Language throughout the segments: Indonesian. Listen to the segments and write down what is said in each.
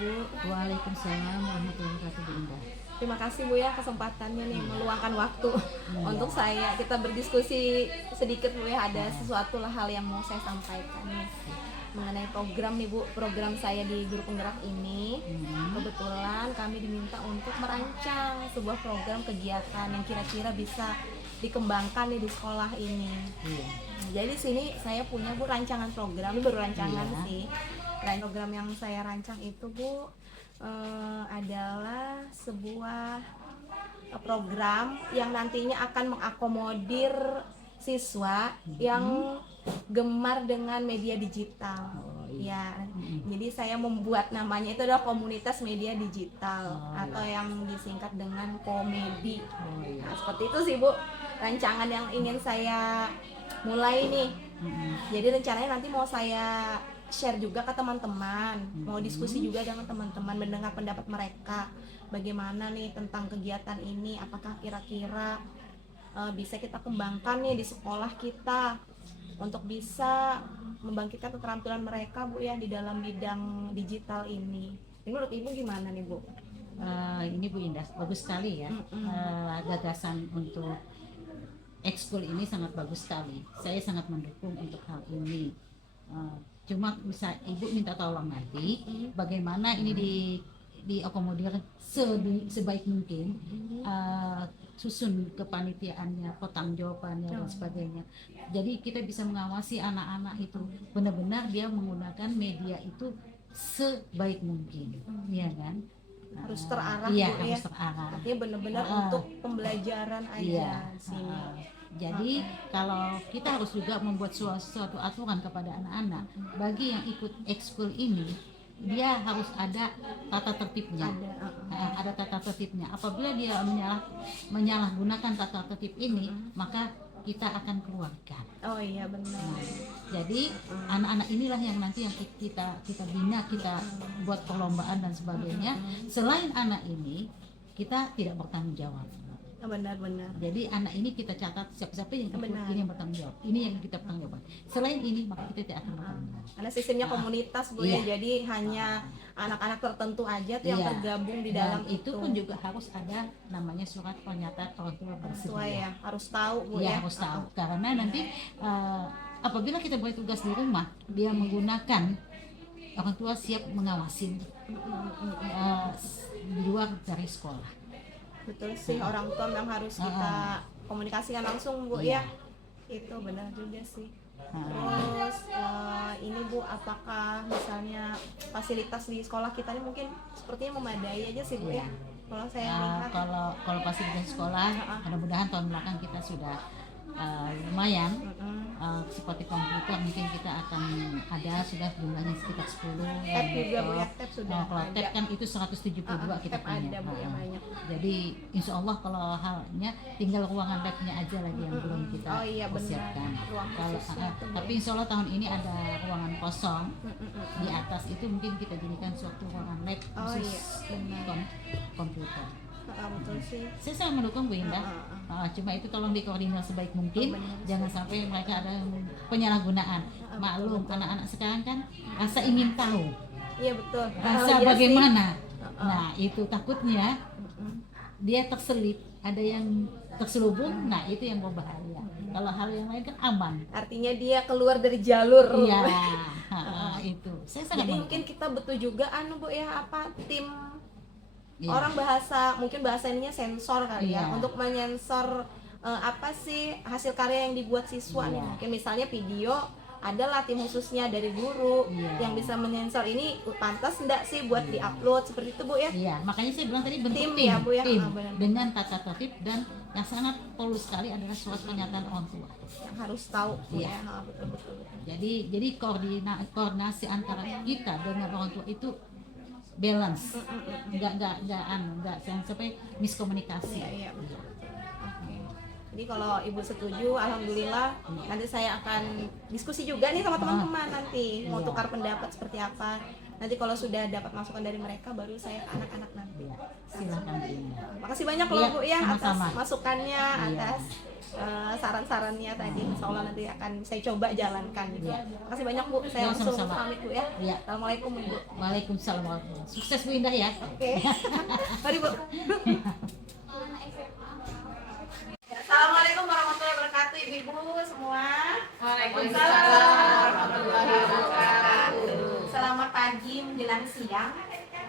Bu. Waalaikumsalam warahmatullahi wabarakatuh, Bu Indah. Terima kasih Bu ya kesempatannya nih meluangkan waktu untuk Iya. kita berdiskusi sedikit Bu ya. Ada sesuatu lah hal yang mau saya sampaikan nih mengenai program nih Bu, program saya di Guru Penggerak ini. Kebetulan kami diminta untuk merancang sebuah program kegiatan yang kira-kira bisa dikembangkan nih di sekolah ini. Iya. Jadi di sini saya punya Bu rancangan program, ini baru rancangan Iya. sih. Program yang saya rancang itu Bu adalah sebuah program yang nantinya akan mengakomodir siswa yang gemar dengan media digital. Oh, Ya, jadi saya membuat namanya itu adalah komunitas media digital atau yang disingkat dengan komedi. Oh, iya. Nah, seperti itu sih Bu rancangan yang ingin saya mulai nih. Jadi rencananya nanti mau saya share juga ke teman-teman, mau diskusi juga dengan teman-teman, mendengar pendapat mereka bagaimana nih tentang kegiatan ini, apakah kira-kira bisa kita kembangkan nih di sekolah kita untuk bisa membangkitkan keterampilan mereka Bu ya di dalam bidang digital ini. Menurut Ibu gimana nih Bu? Ini Bu Indah, bagus sekali ya. Gagasan untuk ekskul ini sangat bagus sekali. Saya sangat mendukung untuk hal ini. Cuma bisa Ibu minta tolong nanti bagaimana ini diakomodir sebaik mungkin, susun kepanitiaannya, potong jawabannya dan sebagainya. Jadi kita bisa mengawasi anak-anak itu benar-benar dia menggunakan media itu sebaik mungkin, ya kan? Harus terarah Iya, Bu ya. harus terarah. Artinya benar-benar untuk pembelajaran aja Iya. di sini. Jadi kalau kita harus juga membuat suatu aturan kepada anak-anak, bagi yang ikut ekskul ini dia harus ada tata tertibnya. Ada tata tertibnya. Apabila dia menyalahgunakan tata tertib ini, maka kita akan keluarkan. Oh iya benar. Jadi anak-anak inilah yang nanti yang kita bina, kita buat perlombaan dan sebagainya. Selain anak ini, kita tidak bertanggung jawab. Benar-benar. Jadi anak ini kita catat siapa-siapa yang ikut ini yang bertanggung jawab. Ini yang kita bertanggung jawab. Selain ini maka kita tidak akan bertanggung jawab. Karena sistemnya komunitas Bu ya, jadi hanya anak-anak tertentu aja tuh yang tergabung di dalam itu pun juga harus ada namanya surat pernyataan orang tua bersedia. Ya, harus tahu Bu Iya, ya. harus tahu. Karena nanti apabila kita buat tugas di rumah, dia menggunakan orang tua siap mengawasi di luar dari sekolah. Betul sih, orang tua memang harus kita komunikasikan langsung Bu ya. Itu benar juga sih. Terus ini Bu, apakah misalnya fasilitas di sekolah kita ini mungkin sepertinya memadai aja sih Bu ya? Kalau saya lihat. Kalau fasilitas sekolah, mudah-mudahan tahun belakang kita sudah lumayan. Seperti komputer mungkin kita akan ada sudah jumlahnya sekitar 10. Tab juga Bu ya, tab sudah. Kalau tab kan itu 172 kita punya. Ada Bu yang banyak. Jadi insya Allah kalau halnya tinggal ruangan labnya aja lagi yang belum kita persiapkan. Tapi insya Allah tahun ini ada ruangan kosong di atas itu mungkin kita jadikan suatu ruangan lab khusus komputer. Betul sih. Saya sangat mendukung Bu Indah. Cuma itu tolong dikoordinasi sebaik mungkin. Jangan sampai mereka ada penyalahgunaan. Maklum anak-anak sekarang kan rasa ingin tahu. Iya betul. Rasa bagaimana. Nah itu takutnya dia terselip, ada yang terselubung. Nah itu yang berbahaya. Kalau hal yang lain kan aman. Artinya dia keluar dari jalur. Iya. Itu. Saya sangat Jadi mungkin kita butuh juga Bu ya tim orang mungkin bahasa ininya sensor kali ya, untuk menyensor apa sih hasil karya yang dibuat siswa nih. Mungkin misalnya video, adalah tim khususnya dari guru yang bisa menyensor ini pantas enggak sih buat diupload seperti itu Bu ya. Iya, makanya saya bilang tadi bentuk tim ya Bu ya. Tim dengan tata tertib, dan yang sangat perlu sekali adalah surat pernyataan orang tua yang harus tahu ya. Betul. Jadi koordinasi antara kita dengan orang tua itu balance, nggak sampai miskomunikasi. Iya. Oke. Jadi kalau Ibu setuju, alhamdulillah nanti saya akan diskusi juga nih sama teman-teman nanti mau tukar pendapat seperti apa. Nanti kalau sudah dapat masukan dari mereka baru saya ke anak-anak nanti. Silakan. Makasih banyak loh Bu ya atas masukannya, atas saran-sarannya tadi. Insya Allah nanti akan saya coba jalankan. Iya. Makasih banyak Bu. Saya Ya, langsung sama-sama. pamit Bu ya. Iya. Assalamualaikum Bu. Waalaikumsalam warahmatullahi wabarakatuh. Sukses Bu Indah ya. Oke. Mari Bu. Assalamualaikum warahmatullahi wabarakatuh Ibu-ibu semua. Waalaikumsalam warahmatullahi wabarakatuh. Selamat pagi menjelang siang.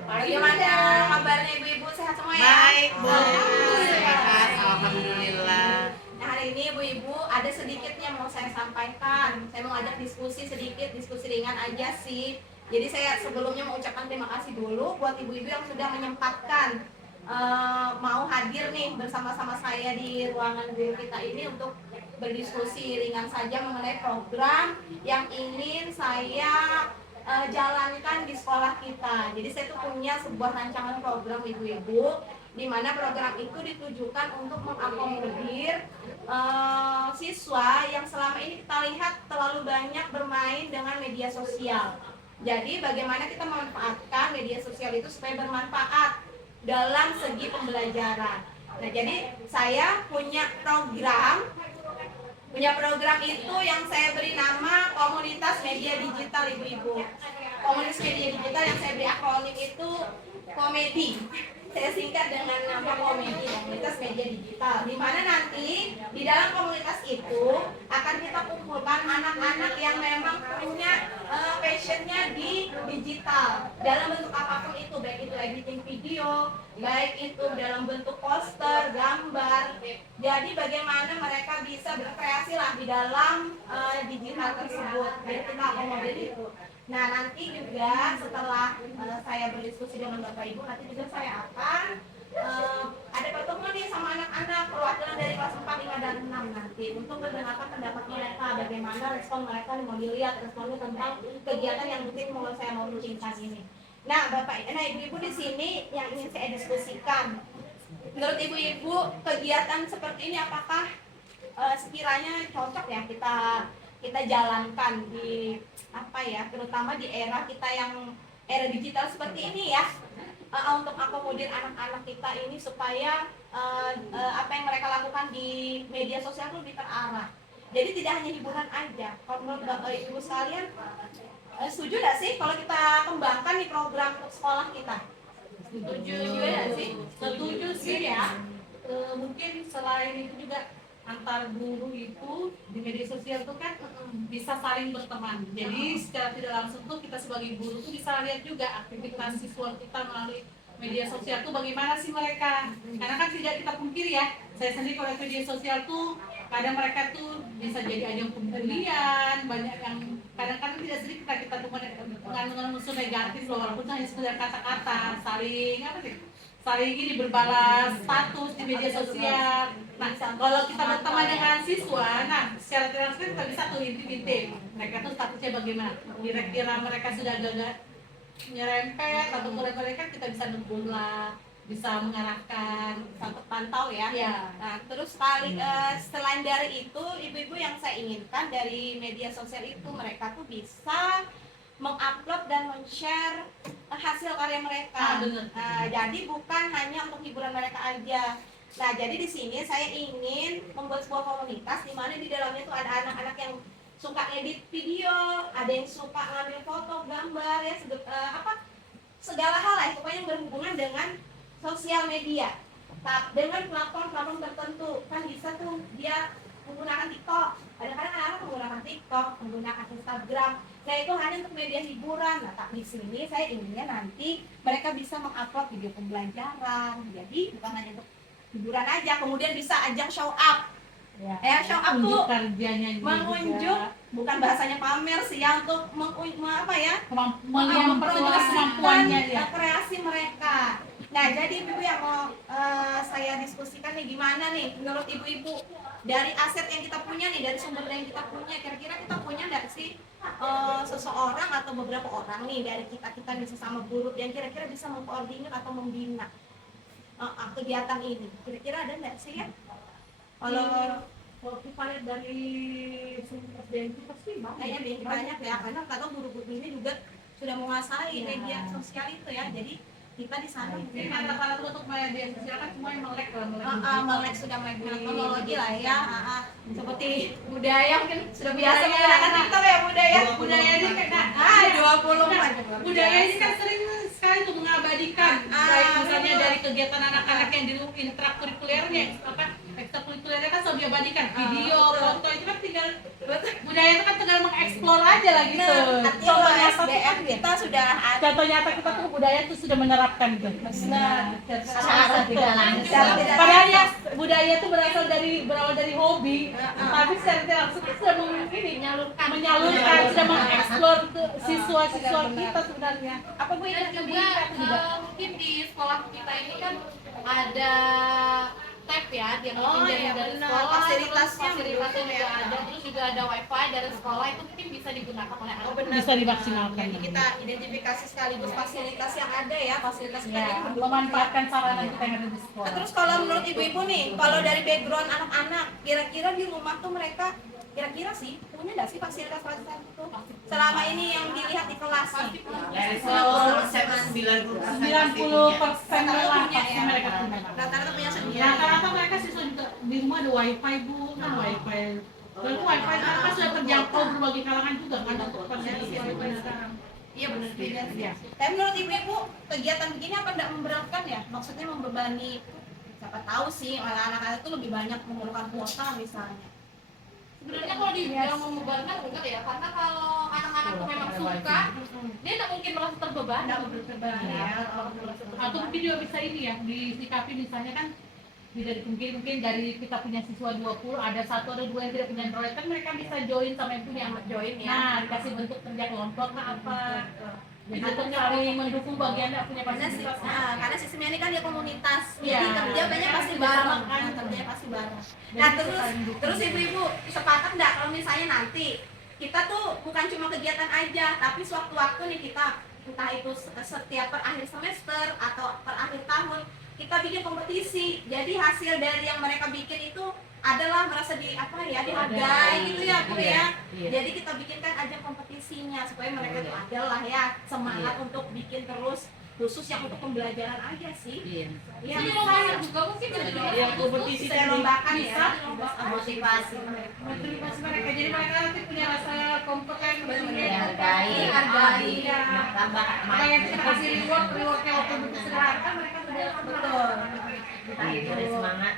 Bagaimana kabarnya ibu-ibu, sehat semua ya? Baik, Bu. Alhamdulillah. Sehat, alhamdulillah. Nah, hari ini ibu-ibu ada sedikitnya mau saya sampaikan. Saya mau ajak diskusi sedikit, diskusi ringan aja sih. Jadi saya sebelumnya mau ucapkan terima kasih dulu buat ibu-ibu yang sudah menyempatkan mau hadir nih bersama-sama saya di ruangan guru kita ini untuk berdiskusi ringan saja mengenai program yang ingin saya jalankan di sekolah kita. Jadi saya tuh punya sebuah rancangan program ibu-ibu, di mana program itu ditujukan untuk mengakomodir siswa yang selama ini kita lihat terlalu banyak bermain dengan media sosial. Jadi bagaimana kita memanfaatkan media sosial itu supaya bermanfaat dalam segi pembelajaran. Nah, jadi saya punya program itu yang saya beri nama Komunitas Media Digital ibu-ibu. Komunitas Media Digital yang saya beri akronim itu Komedi. Saya singkat dengan nama Komedi, Komunitas Media Digital. Di mana nanti di dalam komunitas itu akan kita kumpulkan anak-anak yang memang punya passionnya di digital dalam bentuk apapun itu, baik itu editing video, baik itu dalam bentuk poster, gambar. Jadi bagaimana mereka bisa berkreasi lah di dalam digital tersebut. Jadi kita akomodir itu. Nah, nanti juga setelah saya berdiskusi dengan Bapak Ibu, nanti juga saya akan ada pertemuan nih sama anak-anak perwakilan dari kelas 4, 5, dan 6 nanti untuk mendengarkan pendapat mereka, bagaimana respon mereka mau dilihat responnya tentang kegiatan yang mungkin saya mau runcingkan ini. Nah, Ibu-ibu di sini yang ingin saya diskusikan. Menurut Ibu-ibu, kegiatan seperti ini apakah sekiranya cocok ya kita jalankan di terutama di era kita yang era digital seperti ini ya, untuk akomodir anak-anak kita ini supaya apa yang mereka lakukan di media sosial itu lebih terarah. Jadi tidak hanya hiburan aja. Kalau menurut Bapak Ibu sekalian, setuju nggak sih kalau kita kembangkan di program untuk sekolah kita? Setuju juga nggak sih? Setuju sih ya. Mungkin selain itu juga antar guru itu di media sosial itu kan bisa saling berteman. Jadi secara tidak langsung tuh kita sebagai guru tuh bisa lihat juga aktivitas siswa kita melalui media sosial tuh bagaimana sih mereka. Karena kan tidak kita pungkiri ya, saya sendiri kalau lihat media sosial tuh kadang mereka tuh bisa jadi ajang pembulian, banyak yang kadang-kadang tidak sedikit kita tuh mengandung unsur negatif loh, walaupun hanya sekedar kata-kata, saling ini berbalas status di media sosial. Nah, kalau kita berteman dengan siswa, nah secara tidak langsung kita bisa tuh intip-intip mereka tuh statusnya bagaimana. Kira-kira mereka sudah gagal nyerempet atau mereka kita bisa negur lah, bisa mengarahkan, bisa terpantau ya. Nah, terus selain dari itu, ibu-ibu yang saya inginkan dari media sosial itu mereka tuh bisa mengupload dan men-share hasil karya mereka. Jadi bukan hanya untuk hiburan mereka aja. Nah, jadi di sini saya ingin membuat sebuah komunitas di mana di dalamnya tuh ada anak-anak yang suka edit video, ada yang suka ngambil foto, gambar ya, segala hal lah pokoknya yang berhubungan dengan sosial media. Dengan platform-platform tertentu kan bisa tuh dia menggunakan TikTok. Kadang-kadang anak-anak menggunakan TikTok, menggunakan Instagram. Nah, itu hanya untuk media hiburan. Nah, di sini saya inginnya nanti mereka bisa mengupload video pembelajaran. Jadi bukan hanya untuk hiburan aja, kemudian bisa ajak show up. Show up tuh mengunjuk, bukan bahasanya pamer sih ya, untuk memperluas kemampuannya ya. Kreasi mereka. Nah, jadi ibu yang mau saya diskusikan nih, gimana nih menurut ibu-ibu dari aset yang kita punya nih, dari sumber daya yang kita punya, kira-kira kita punya nggak sih seseorang atau beberapa orang nih dari kita nih sesama guru yang kira-kira bisa mengkoordinir atau membina kegiatan ini? Kira-kira ada nggak sih ya? Kalau kita lihat dari sumber daya itu pasti banyak ya, karena kalau guru-guru ini juga sudah menguasai media sosial itu ya. Jadi kita di sana mungkin kata-kata untuk media sosial kan semua yang melek melek sudah melek teknologi lah ya. seperti budaya mungkin sudah biasa menggunakan TikTok ya budaya ini kan 24 budaya ini kan sering sekali tuh mengabadikan baik misalnya dari kegiatan anak-anak yang di intrakurikulernya ekstrakurikulernya kan selalu diabadikan video foto itu kan tinggal budaya itu kan tinggal mengeksplor aja lah gitu. contoh SDM kita sudah ada. Contoh nyata kita tuh budaya tuh sudah menerapkan itu. Secara tidak langsung. Padahal ya budaya itu berawal dari hobi, tapi secara tidak langsung itu sudah menyalurkan, sudah mengeksplor siswa-siswa kita sebenarnya. Apa Bu Dan juga mungkin di sekolah kita ini kan ada tab ya yang dipinjam dari benar. sekolah, Fasilitasnya terus fasilitasnya mendukung juga ya. ada, terus juga ada wifi dari sekolah itu mungkin bisa digunakan oleh anak. Bisa dimaksimalkan. Jadi kita identifikasi sekaligus fasilitas yang ada ya, fasilitas kita Ya, ini mendukung. memanfaatkan sarana kita yang ada di sekolah. Nah, terus kalau menurut ibu-ibu nih, kalau dari background anak-anak, kira-kira di rumah tuh mereka kira-kira sih punya nggak sih fasilitas-fasilitas itu selama ini yang dilihat di kelas nih? Dari 90% 90% lah punya pasti ya. mereka punya. Rata-rata punya sendiri. Rata-rata mereka siswa juga di rumah ada wifi bu, kan wifi. Dan wifi mereka sudah terjangkau berbagai kalangan juga kan untuk fasilitas wifi sekarang. Iya benar juga sih. Iya. Tapi menurut ibu-ibu kegiatan begini apa tidak memberatkan ya? Maksudnya membebani? Siapa tahu sih anak-anak itu lebih banyak memerlukan kuota misalnya. Sebenarnya kalau dibilang membebankan enggak ya, karena kalau anak-anak itu memang suka, dia tidak mungkin merasa terbebani. Atau mungkin juga bisa ini ya, disikapi misalnya kan tidak mungkin dari kita punya siswa 20 ada 1 atau 2 yang tidak punya Android kan mereka bisa join sama yang punya Join ya. Nah, dikasih bentuk kerja kelompok apa. Jadi untuk saling mendukung bagian yang punya fasilitas. Karena sistemnya ini kan dia komunitas, Iya. jadi kerja banyak pasti bareng kan, kerjanya pasti bareng. Nah terus ibu-ibu sepakat nggak kalau misalnya nanti kita tuh bukan cuma kegiatan aja, tapi sewaktu-waktu nih kita entah itu setiap per akhir semester atau per akhir tahun kita bikin kompetisi. Jadi hasil dari yang mereka bikin itu adalah merasa dihargai gitu ya Bu ya. Jadi kita bikinkan ajang kompetisinya supaya mereka tuh ada lah ya semangat untuk bikin terus, khusus yang untuk pembelajaran aja sih. Iya. Jadi lomba juga mungkin yang kompetisi Bisa dilombakan ya. motivasi Motivasi mereka jadi mereka nanti punya rasa kompeten dihargai, Dihargai. tambah Makanya kita kasih rewardnya waktu bentuk sederhana kan mereka sudah Betul. kita itu ada semangat.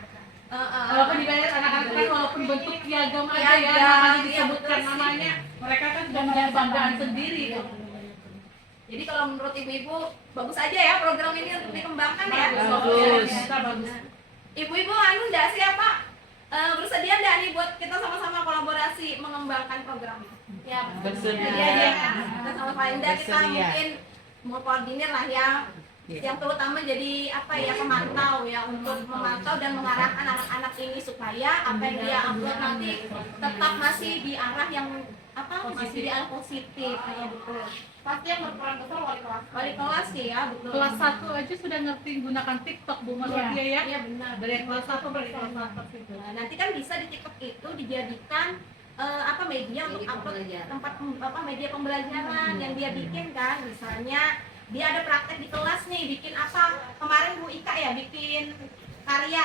walaupun dibayar anak-anak kan walaupun bentuk piagam aja ya Piagam, namanya iya, disebutkan betul sih. namanya mereka kan sudah punya kebanggaan sendiri kan. Jadi kalau menurut ibu-ibu bagus aja ya program ini untuk dikembangkan ya. Bagus. Kita bagus. Ibu-ibu nggak sih apa bersedia nggak nih buat kita sama-sama kolaborasi mengembangkan program ini? ya Bersedia. Iya, kita sama Indah kita Bersedia. mungkin mau koordinir lah ya. Yang terutama jadi pemantau ya untuk memantau dan mengarahkan anak-anak ini supaya apa yang dia upload nanti tetap masih di arah yang masih di arah positif ya betul. pasti yang berperan besar wali kelas Sih ya betul. Kelas 1 aja sudah ngerti gunakan TikTok Bu Mas dia ya. Iya benar. Dari kelas 1 sampai kelas 1 itu. Nah, nanti kan bisa di TikTok itu dijadikan media untuk upload tempat media pembelajaran yang dia bikin kan, misalnya dia ada praktek di kelas nih bikin kemarin Bu Ika ya bikin karya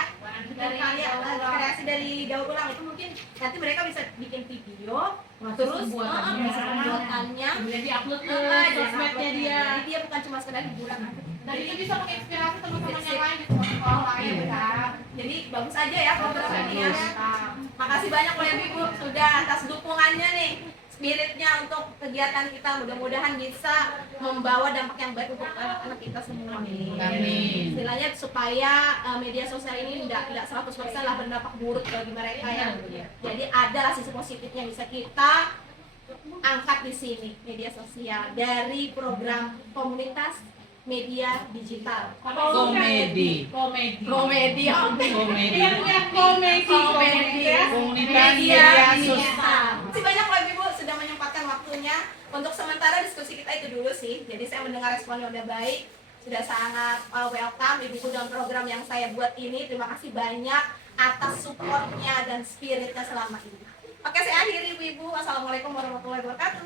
kreasi dari daur ulang itu mungkin nanti mereka bisa bikin video terus proses pembuatannya Kemudian di-upload ke jadi sosmednya dia. jadi dia bukan cuma sekedar hiburan dan itu bisa menginspirasi teman-teman yang lain di sekolah lain kan. jadi bagus aja ya program ini ya. Makasih banyak oleh Ibu sudah atas dukungannya nih, spiritnya untuk kegiatan kita, mudah-mudahan bisa membawa dampak yang baik untuk anak-anak kita semua. Amin. Istilahnya supaya media sosial ini tidak 100% lah berdampak buruk bagi mereka ya. Jadi ada sisi positifnya bisa kita angkat di sini media sosial dari program komunitas media digital. Komedi. Komedi. Yang komedi ya. Komunitas Media media digital. Terima kasih banyak loh Ibu sudah menyempatkan waktunya. Untuk sementara diskusi kita itu dulu sih. Jadi saya mendengar responnya udah baik, sudah sangat welcome Ibu dalam program yang saya buat ini. Terima kasih banyak atas supportnya dan spiritnya selama ini. Oke, saya akhiri Ibu. Wassalamualaikum warahmatullahi wabarakatuh.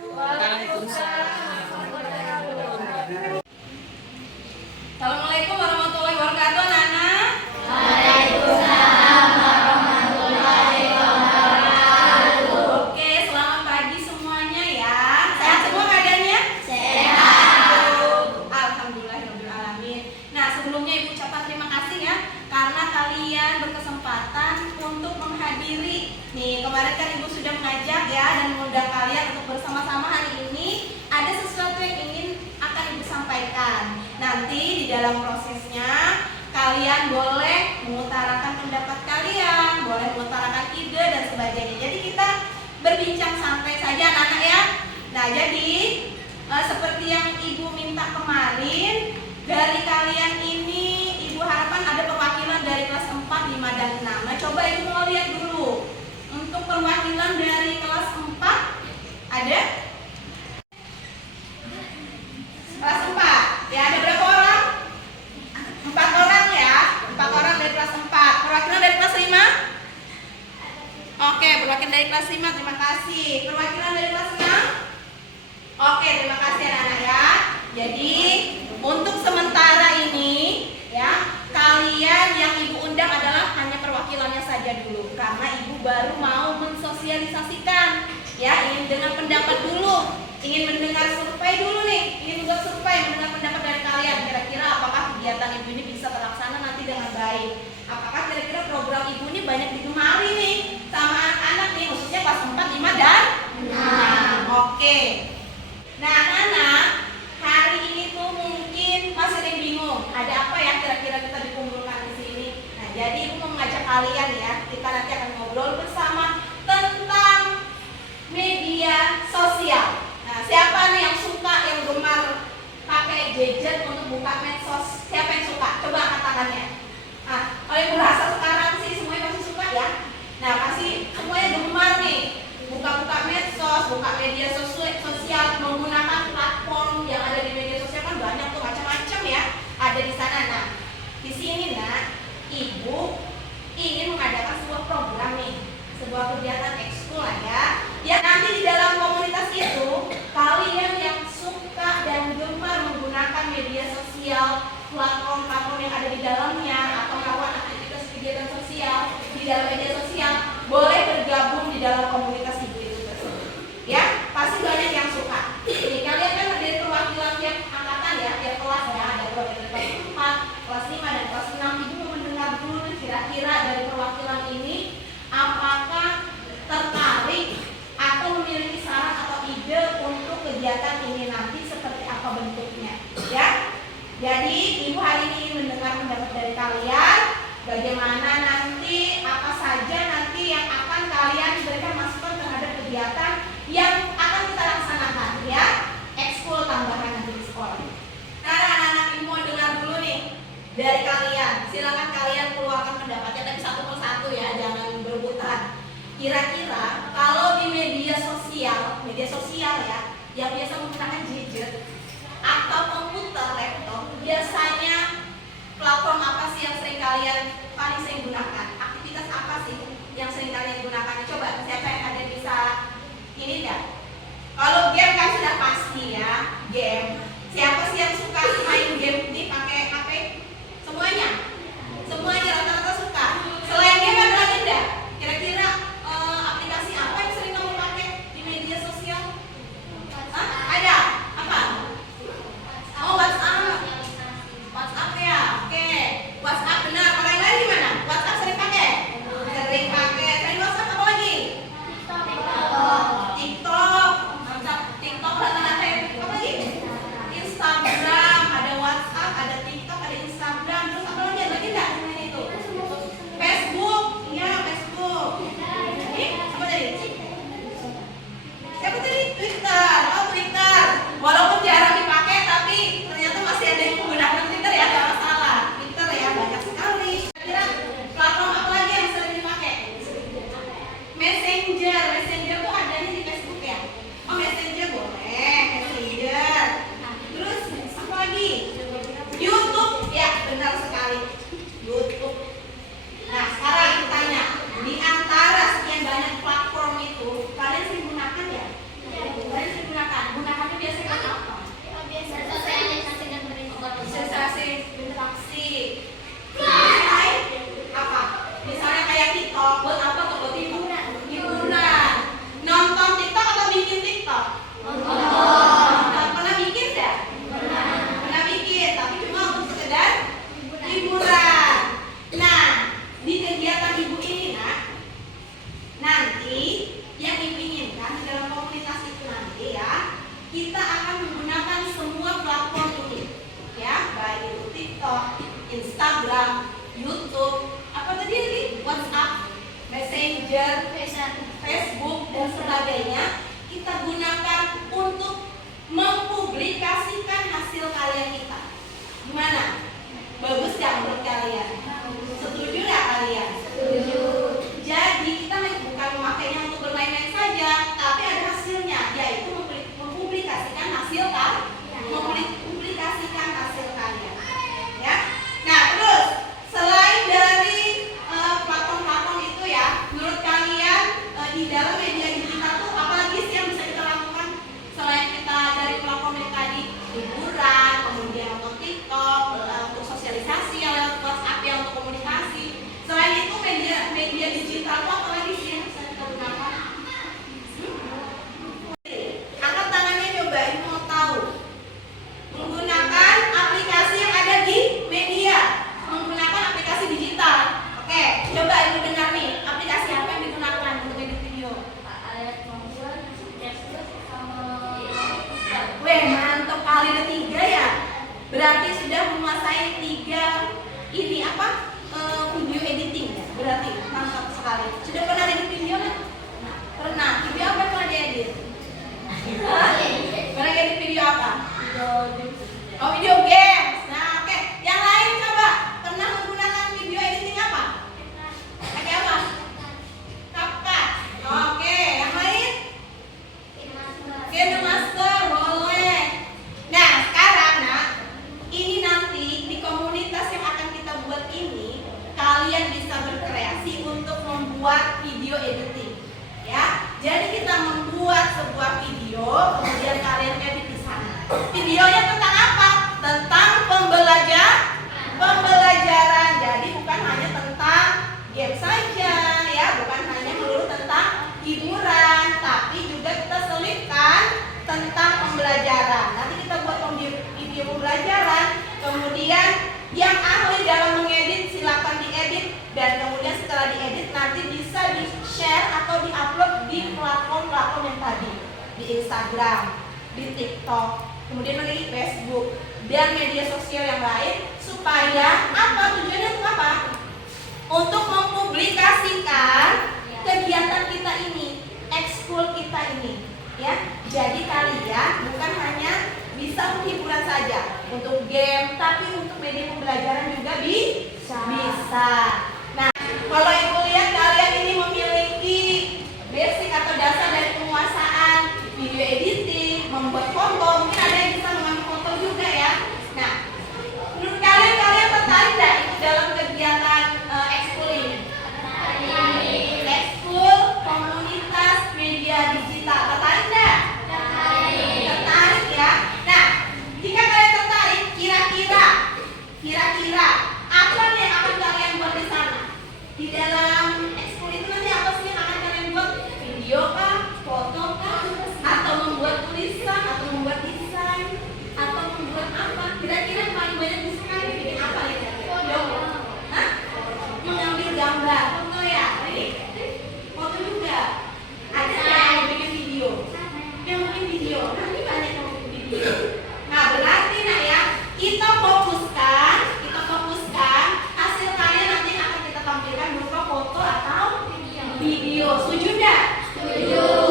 Assalamualaikum warahmatullahi wabarakatuh, Nana. Waalaikumsalam warahmatullahi wabarakatuh. Kemarin kan Ibu sudah mengajak ya dan mengundang kalian untuk bersama-sama hari ini ada sesuatu yang ingin akan Ibu sampaikan. Nanti di dalam prosesnya kalian boleh mengutarakan pendapat kalian, boleh mengutarakan ide dan sebagainya. Jadi kita berbincang santai saja anak-anak ya. Nah, jadi seperti yang Ibu minta kemarin, dari kalian ini Ibu harapkan ada perwakilan dari kelas 4, 5, dan 6. Nah, coba Ibu mau lihat dulu. Untuk perwakilan dari kelas 4 ada? Kelas 4. Ya, ada berapa orang? 4 orang ya. 4 orang dari kelas 4. Perwakilan dari kelas 5? Oke, perwakilan dari kelas 5, terima kasih. Perwakilan dari kelas 6? Oke, terima kasih anak-anak ya. Jadi, untuk sementara ini ya, kalian yang Ibu undang adalah hanya perwakilannya saja dulu karena Ibu baru mau mensosialisasikan ya, ingin dengar pendapat dulu, ingin mendengar survei dulu nih, ingin juga survei mendengar pendapat dari kalian. Kira-kira apakah kegiatan Ibu ini bisa terlaksana nanti dengan baik? Apakah kira-kira program Ibu ini banyak digemari nih sama anak-anak nih, khususnya kelas 4, 5, dan 6. Oke. Nah, anak-anak, hari ini tuh mungkin masih ada yang bingung. Ada apa ya kira-kira kita dikumpulkan di sini? Nah, jadi Ibu mau mengajak kalian ya, kita nanti akan ngobrol bersama tentang media sosial. Nah, siapa nih yang suka, yang gemar pakai gadget untuk buka medsos? Siapa yang suka? Coba angkat tangannya. Nah, kalau Ibu rasa sekarang sih semuanya pasti suka ya. Nah, pasti semuanya gemar nih buka-buka medsos, buka media sosial, menggunakan platform yang ada di media sosial kan banyak tuh, macam-macam ya ada di sana. Nah, di sini Ibu ingin mengadakan sebuah program nih, sebuah kegiatan ekskul lah ya. Ya, nanti di dalam komunitas itu kalian yang suka dan gemar menggunakan media sosial, platform-platform yang ada di dalamnya, atau melakukan aktivitas kegiatan sosial di dalam media sosial, boleh bergabung di dalam komunitas Ibu itu tersebut. Ya, pasti banyak yang suka. Ini kalian kan dari perwakilan tiap angkatan ya, tiap kelas ya, ada perwakilan kelas 4, kelas 5, dan kelas 6. Ibu mau mendengar dulu nih, kira-kira dari perwakilan ini apakah tertarik atau memiliki saran atau ide untuk kegiatan ini nanti seperti apa bentuknya ya. Jadi Ibu hari ini ingin mendengar pendapat dari kalian, bagaimana nanti, apa saja nanti yang akan kalian berikan masukan terhadap kegiatan yang akan kita laksanakan ya, ekskul tambahan nanti di sekolah. Nah, anak-anak, Ibu mau dengar dulu nih dari kalian. Silakan kalian keluarkan pendapatnya, tapi satu persatu ya, jangan berebutan. Kira-kira kalau di media sosial ya, yang biasa menggunakan gadget atau komputer, laptop, biasanya platform apa sih yang sering kalian paling sering gunakan? Aktivitas apa sih yang sering kalian gunakan? Coba siapa yang ada bisa ini enggak? Kalau game kan sudah pasti ya, game. Siapa sih yang suka main game nih pakai HP? Semuanya? Semuanya rata-rata suka. Selain game ada lagi enggak? Kira-kira aplikasi apa yang sering kamu pakai di media sosial? Hah? Ada? Apa? Oh, WhatsApp. WhatsApp ya, oke. WhatsApp benar. Kalau yang lain gimana? WhatsApp sering pakai? Sering pakai. Selain WhatsApp apa lagi? TikTok. TikTok rata-rata apa lagi? Instagram. Ada WhatsApp, ada TikTok, ada Instagram. Terus apa lagi? Ada lagi nggak selain itu? Facebook. Iya, Facebook. Ini apa tadi? Siapa tadi? Twitter. Oh, Twitter. Walaupun jarang dipakai, tapi ternyata masih ada yang menggunakan Twitter ya, nggak masalah. Twitter ya, banyak sekali. Kira-kira platform apa lagi yang sering dipakai? Messenger tuh adanya di Facebook ya. Oh, Messenger boleh, Messenger. Terus apa lagi? YouTube ya, benar sekali. YouTube. Nah, sekarang aku tanya, di antara sekian banyak platform itu, kalian sering gunakan ya? Kalian sering gunakan? Gunakannya biasanya apa? Sensasi interaksi. Apa? Misalnya kayak TikTok, buat apa tuh? Buat hiburan. TikTok, Instagram, YouTube, apa tadi ini? WhatsApp, Messenger, Facebook dan sebagainya kita gunakan untuk mempublikasikan hasil karya kita. Gimana? Bagus ya menurut kalian? Setuju ya kalian? Setuju. Jadi kita bukan memakainya untuk bermain-main saja, tapi ada hasilnya, yaitu mempublikasikan hasil mempublikasikan hasil karya. Ya. Nah, terus selain dari platform-platform itu ya, menurut kalian di dalam media digital tuh apalagi sih yang bisa kita lakukan selain kita dari platform yang tadi, hiburan, kemudian nonton TikTok, untuk sosialisasi lewat WhatsApp ya untuk komunikasi. Selain itu media digital itu apalagi sih yang bisa kita gunakan? Angkat tangannya coba, ini mau tahu. Menggunakan aplikasi yang ada di media, menggunakan aplikasi digital. Oke, coba ibu dengar nih, aplikasi apa yang digunakan untuk edit video? Weh, mantap kali ada 3 ya. Berarti sudah menguasai 3 ini apa? Video editing ya. Berarti mantap sekali. Sudah pernah edit video kan? Pernah. Video apa yang pernah diedit? Pernah edit video apa? Oh, video games. Nah, oke. Yang lain coba. Pernah menggunakan video editing apa? Pakai apa? CapCut. Oke, yang lain? KineMaster, boleh. Nah, sekarang ini nanti di komunitas yang akan kita buat ini, kalian bisa berkreasi untuk membuat video editing. Ya. Jadi kita membuat sebuah video, kemudian kalian edit di sana. Videonya tentang apa? Tentang pembelajaran. Jadi bukan hanya tentang game saja, ya, bukan hanya melulu tentang hiburan, tapi juga kita selipkan tentang pembelajaran. Nanti kita buat video pembelajaran, kemudian yang ahli dalam mengedit silakan diedit, dan kemudian setelah diedit nanti bisa di-share atau di-upload di platform-platform yang tadi, di Instagram, di TikTok, kemudian di Facebook dan media sosial yang lain, supaya apa tujuannya? Untuk apa? Untuk mempublikasikan kegiatan kita ini, ekskul kita ini, ya. Jadi kalian bukan hanya bisa untuk hiburan saja, untuk game, tapi untuk media pembelajaran juga bisa. Nah, kalau ibu lihat kalian ini memiliki basic atau dasar dari penguasaan video editing, membuat foto, mungkin ada yang bisa mengambil foto juga ya. Nah, menurut kalian tertarik nggak ikut dalam kegiatan ekskul ini? Ekskul komunitas media digital, tertarik nggak? Tertarik ya. Nah, jika kalian tertarik, kira-kira apa nih yang akan kalian buat di sana? Di dalam ekskul itu nanti apa sih yang akan kalian buat? Video kah? Foto kah? Atau membuat tulisan? Atau membuat desain? Atau membuat apa? Kira-kira yang paling banyak disukai bikin apa ya? Video? Hah? Mengambil gambar, foto ya? Ini foto juga. Ada yang bikin video? Yang bikin video? Nanti banyak yang bikin video. Nah, berarti ya, kita fokuskan hasil karya nanti akan kita tampilkan berupa foto atau video. Setuju nggak? Setuju.